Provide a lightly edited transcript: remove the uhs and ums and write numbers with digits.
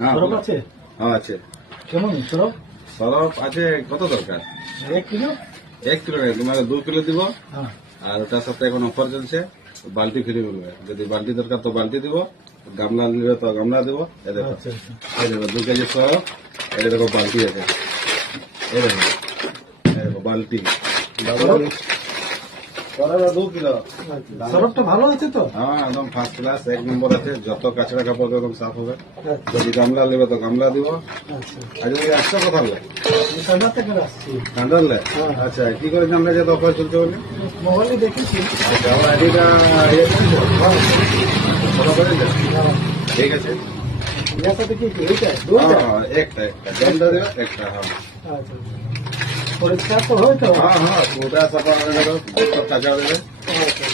হ্যাঁ সরব আছে? হ্যাঁ আছে। কেমন সরব? সরফ আছে, কত দরকার? 1 কিলো? 1 কিলো নেই, তোমাকে 2 কিলো দিব। হ্যাঁ। আর ওটার সাথে এখন অফার চলছে, বালতি ফ্রি বলবে। যদি বালতি দরকার তো বালতি দিব, গামলা নিবে তো গামলা দিব। এই দেখো, আচ্ছা আচ্ছা। এই দেখো 2 কেজি সরফ, এই দেখো বালতি আছে, এই দেখো, এই দেখো বালতি। সরফ 2 কিলো। সরবটা ভালো আছে তো? হ্যাঁ একদম ফার্স্ট ক্লাস, 1 নম্বর আছে। যত কাঁচড়া কাপড় একদম সাফ হবে। আচ্ছা যদি গামলা নেবে তো গামলা দিব। আচ্ছা। আর যদি আসছো কোথাও লাগে আমি কান্ডা থেকে আসছি। কান্ডারলে। হ্যাঁ। আচ্ছা, কি করে জানলে যে অফার চলছে বলে? মোবাইলে দেখেছি। আচ্ছা, আমার আইডিটা ইয়ে করেছো? ফলো করেছো? হ্যাঁ। ঠিক আছে। ইয়ার সাথে কি এইটা? দুইটা? হ্যাঁ, একটা গামলা দেবে একটা। হ্যাঁ আচ্ছা। পরিষ্কার তো হয় তো? হ্যাঁ, পুরা সাফা করে দেবে, কাঁচা দেবে। আচ্ছা।